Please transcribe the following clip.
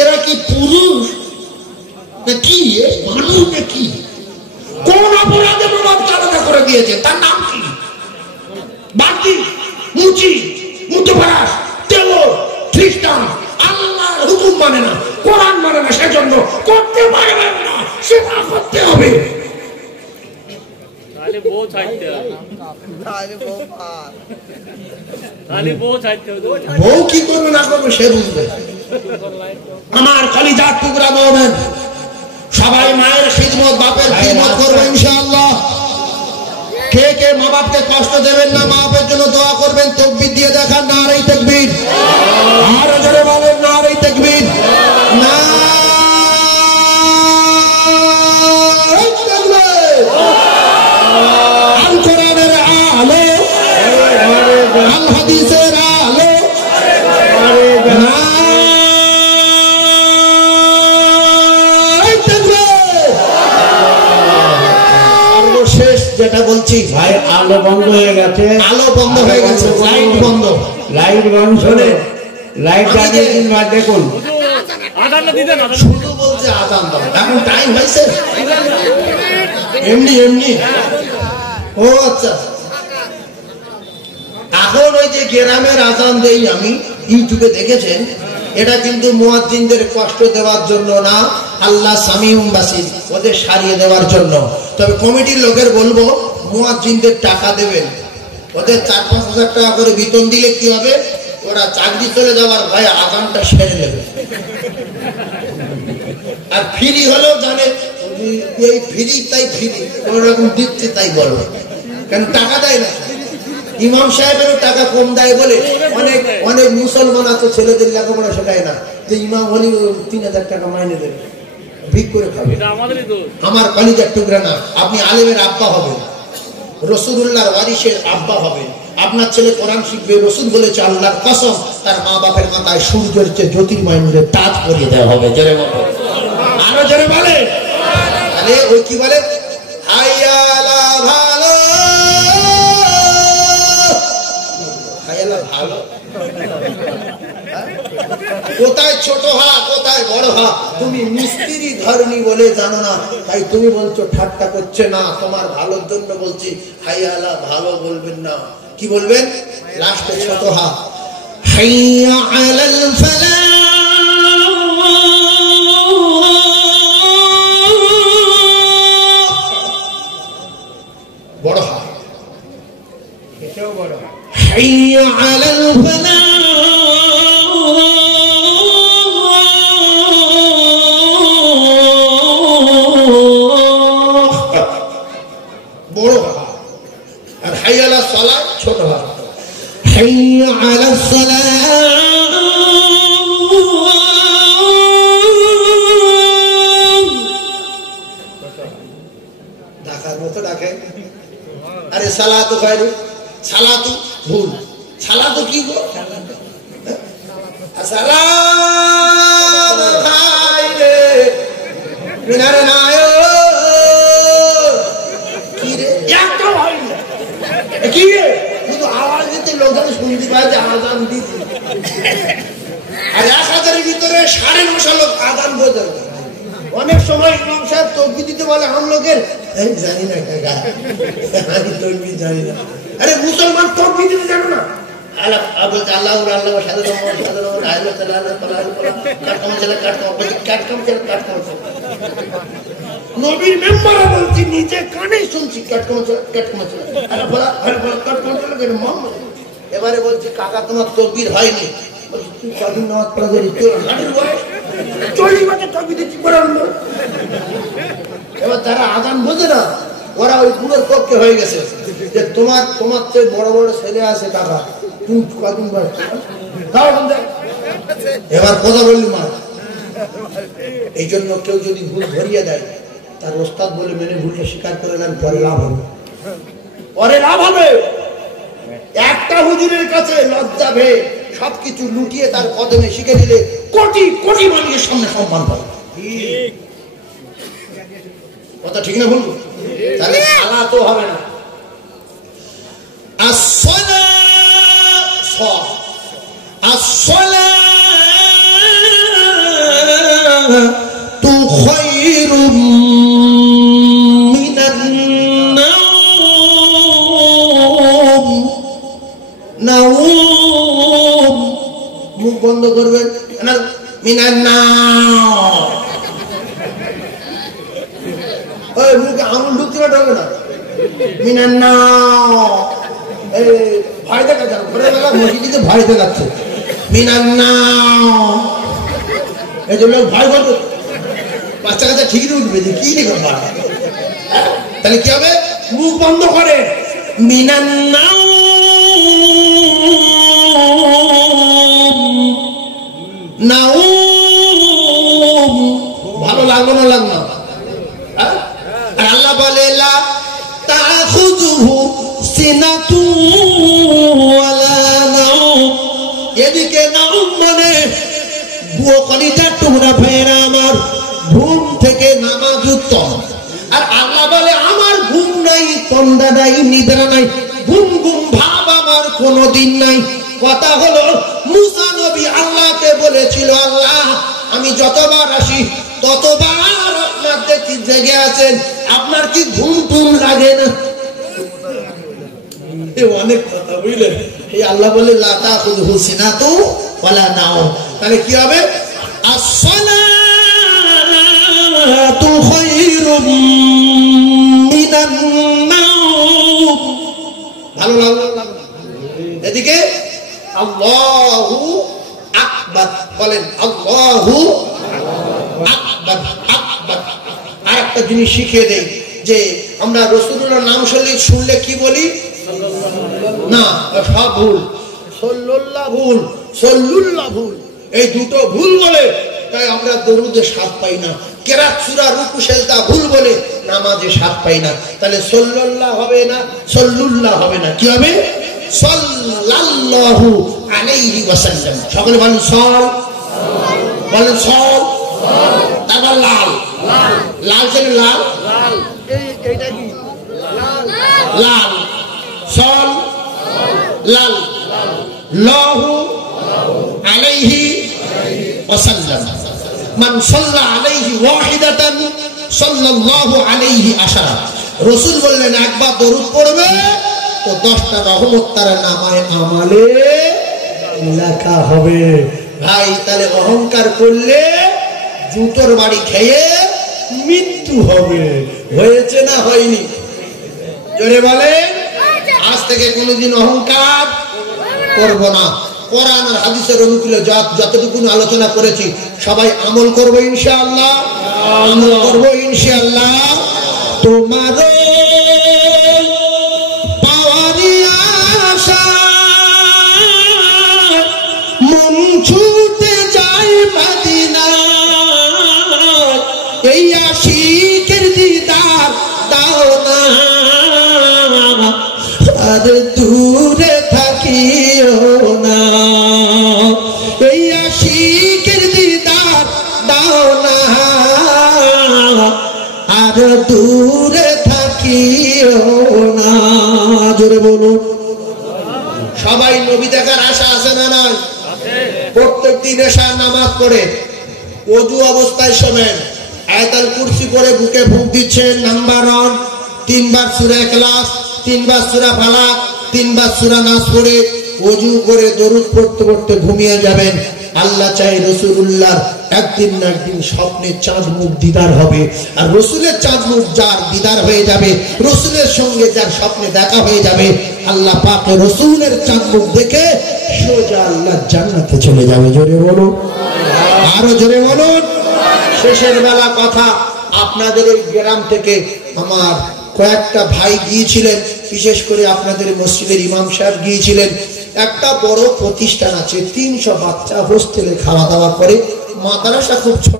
এরা কি পুরুষ নাকি মানুষ নাকি? কোন অপরাধে বাবাকে আলাদা করে দিয়েছে? তার নাম কি? বাকি মুচি মুতফাস তেলর খ্রিস্টান আল্লাহর হুকুম মানে না, কোরআন মানে না, সেজন্য করতে পারবেন না, সেটা করতে হবে। বউ কি করবে না করবে সে বুঝবে। আমার কলিজার টুকরা বউমেন, সবাই মায়ের খিদমত বাপের খিদমত করবে ইনশাআল্লাহ। কে কে মা বাপকে কষ্ট দেবেন না, মা বাপের জন্য দোয়া করবেন, তাকবীর দিয়ে দেখান নারে তাকবীর। আর জোরে বলেন নারে তাকবীর। না আল কোরআনের আলো, আল হাদিসের আলো, যেটা বলছি ভাই আলো বন্ধ হয়ে গেছে, আলো বন্ধ হয়ে গেছে, লাইট বন্ধ, লাইট বন্ধ। শোনে লাইট জ্বালিয়ে দিন, দেখুন শুধু বলছে আজান দাও, এখন টাইম হয়েছে এমনি এমনি। ও আচ্ছা, এখন ওই যে গ্রামের আজান দেই আমি, ইউটিউবে দেখেছেন, এটা কিন্তু মুয়াজ্জিনদের কষ্ট দেওয়ার জন্য না, আল্লাহ সামিউম বাসির, ওদের সারিয়ে দেওয়ার জন্য। তবে কমিটির লোকের বলবো মুয়াজ্জিনদের টাকা দেবেন, ওদের 4-5 হাজার টাকা করে বেতন দিলে কি হবে, ওরা চাকরি চলে যাওয়ার ভয়ে আজানটা সেরে নেবে। আর ফ্রি হলেও জানে এই ফ্রি তাই ফ্রি, ওরকম দিচ্ছে তাই বলবে, কেন টাকা দেয় না। ইমাম সাহেবেরও টাকা কম দেয় বলে অনেক অনেক মুসলমান আছে ছেলেদের লেখাপড়া শেখায় না, যে ইমাম হলে 3000 টাকা মাইনে দেবে, ভিক করে খাবে। আমার কলিজার টুকরা না, আপনি আলেমের আব্বা হবেন, রাসূলুল্লাহর ওয়ারিসের আব্বা হবেন, আপনার ছেলে কোরআন শিখবে, রাসূল বলেছে আল্লাহর কসম তার মা বাপের মাথায় সূর্যের চেয়ে জ্যোতির্ময় নূরের তাজ পরিয়ে দেওয়া হবে। জোরে বলো, আরো জোরে বলে। তাহলে ওই কি বলে, হাইয়া আলা ভালো, ভালো কোথায় ছোট হা কোথায় বড় হা, তুমি মিস্ত্রি ধরনি বলে জানো না, তাই তুমি বলছো ঠাট্টা করছে না, তোমার ভালোর জন্য বলছি। হাইয়া আলা ভালো বলবেন না, কি বলবেন লাস্টে ছোট হা, হাইয়া আলাল ফালাহ, বড় হা, এটাও বড় হা, حي على الفلاح, বড় হা। আর হাই আলা সালাহ ছোট হা, হাই আলা সালাহ, ডাকার মতো ডাকে। আরে সালাতু খায়রু, সালাতু ভুল, সালাতু কি গো, আসসালামু খায়রে মিনারে নায়ো, কি রে একটা হয় না, কি রে শুধু আওয়াজ দিতে লোকজন শুনতে পায় যে আজান দিছি। আর 1000-এর ভিতরে 950 লোক আজান বোঝে না। অনেক সময় ইমাম সাহেব তকবীর দিতে বলে, আম লোকের জানি না কাকা, আমি তকবীর জানি না। আরে মুসলমান তকবীর দিতে জানো না, আল্লাহ বলতে আল্লাহ আল্লাহ সাদা সাদা আল্লাহ তাআলা কাটকাম চলে কাটকাম নবীর মেম্বার বলছি, নিজে কানে শুনছি কাটকাম চলে আরে বলা কাটকাম চলে কেন মোহাম্মদ। এবারে বলছি কাকা তোমার তকবীর হয়নি, বলছি তুই কদিন নামাজ পড়া করি, তোর হাড়ির বয়স 40 বছর তকবীর দিচ্ছি কোরআন। এবার তারা আজান বোঝে না, ওরা ওই বুড়োর পক্ষে হয়ে গেছে যে তোমার চেয়ে বড় বড় ছেলে আছে কাকা, তুমি কদিন বয়স। এবার কথা বললি মা, এই জন্য কেউ যদি ভুল ধরিয়ে দেয়, তার ওস্তাদ বলে মেনে ভুলটা স্বীকার করে নেন, পরে লাভ হবে, পরে লাভ হবে। একটা হুজুরের কাছে লজ্জা ভেয়ে সবকিছু লুটিয়ে তার কদমে শিখে দিলে কোটি কোটি মানুষের সামনে সম্মান পাবে। কথা ঠিক না বলবো? তাহলে সালা তো হবে না। আসসালাতু মিনান নাউম, মুখ বন্ধ করবেন, মিনান নাউম, ওই মুখে আঙুল ঢুকতে হবে না, মিনান নাউম, এই ভয় দেখাচ্ছে, ঘরে বেলা মসজিদে ভয় দেখাচ্ছে, মিনান নাউম, এই জন্য ভয় করবে, বাচ্চা কাচ্চা ঠিকই উঠবে যে কি লেখা ভয়, তাহলে কি হবে, মুখ বন্ধ করে, মিনান নাউম, ভালো লাগলো না লাগলো, আল্লাহ বলে লা তাখুযুহু সিনাতুন ওয়ালা নাউম, এদিকে নাউম মানে বুয়ো কলিজার টুকরা ভাইয়েরা আমার, ঘুম থেকে নামাজ উত্তম, আর আল্লাহ বলে আমার ঘুম নাই, তন্দ্রা নাই, নিদ্রা নাই, ঘুম ঘুম ভাব আমার কোনদিন নাই। কথা হলো মুসা নবী আল্লাহকে বলেছিল, আল্লাহ আমি যতবার আসি ততবার আপনার দেখি জেগে আছেন, আপনার কি ঘুম টুম লাগে না? অনেক কথা বুঝলেন। এই আল্লাহ বলে লা তাখুযুহু সিনাতুন ওয়ালা নাউম, তাহলে কি হবে, আসসালাতু খায়রুম মিনান নাউম, ভালো লাগলো। এদিকে আল্লাহু আকবার বলেন, আল্লাহু আকবার আকবার। আর একটা জিনিস শিখিয়ে দেই যে আমরা রাসূলুল্লাহর নাম শুনলে কি বলি, না সব ভুল, সাল্লাল্লাহু ভুল, সাল্লুল্লাহ ভুল, এই দুটো ভুল বলে তাই আমরা দরুদে স্বাদ পাই না, কেরাত সূরা রুকু সেজদা ভুল বলে নামাজে স্বাদ পাই না। তাহলে সাল্লাল্লাহ হবে না, সাল্লুল্লাহ হবে না, কি হবে, সাল্লাল্লাহু আলাইহি ওয়াসাল্লাম। সকলে বলেন সাল, বলেন সাল, তারপর লাল, লাল ছিল লাল, এইটা কি লাল, সাল লাল, লাহু আলাইহি ওয়াসাল্লাম, মান সাল্লা আলাইহি ওয়াহিদাতান সাল্লাল্লাহু আলাইহি আশারা। রাসূল বললেন একবার দরুদ পড়বে তো 10টা রহমত তার নামায় আমালে লেখা হবে। ভাই তাহলে অহংকার করলে জুতোর বাড়ি খেয়ে মৃত্যু হবে, হয়েছে না হয়নি? জোরে বলেন, আজ থেকে কোনোদিন অহংকার করব না। কোরআন আর হাদিসের অনুকূলে যতটুকু আলোচনা করেছি সবাই আমল করবো ইনশাআল্লাহ, আমল করবো ইনশাআল্লাহ। তোমার পাওয়ারি আশা মন ছুটে যায় মদিনা, এই আশিকের দিদার দাও না, আর দূরে থাকিও না, এই আশিকের দিদার দাও না, আর দূরে থাকিও না। জোরে বলুন। সবাই নবী দেখার আশা আছে না নাই? প্রত্যেক দিন এশার নামাজ পড়ে ওযু অবস্থায় শোনেন, আয়াতুল কুরসি পড়ে বুকে ফুঁক দিচ্ছেন, নাম্বার 1, 3 বার সূরা ইখলাস, 3 বার সূরা ফালাক, 3 বার সূরা নাস পড়ে ওযু করে দরুদ পড়তে পড়তে ঘুমিয়ে যাবেন। আল্লাহ চাই রাসূলুল্লাহর একদিন না একদিন স্বপ্নে চাঁদ মুখ দিদার হবে, আর রাসূলের চাঁদ মুখ যার দিদার হয়ে যাবে, রাসূলের সঙ্গে যার স্বপ্নে দেখা হয়ে যাবে, আল্লাহ পাক রাসূলের চাঁদ মুখ দেখে সোজা আল্লাহর জান্নাতে চলে যাবে। জোরে বলুন, আরো জোরে বলুন। শেষের বেলা কথা, আপনাদের এই গ্রাম থেকে আমার কয়েকটা ভাই গিয়েছিলেন, বিশেষ করে আপনাদের মসজিদের ইমাম সাহেব গিয়েছিলেন। একটা বড় প্রতিষ্ঠান আছে, 300 বাচ্চা হোস্টেলে খাওয়া দাওয়া করে, মাদ্রাসা খুব ছোট।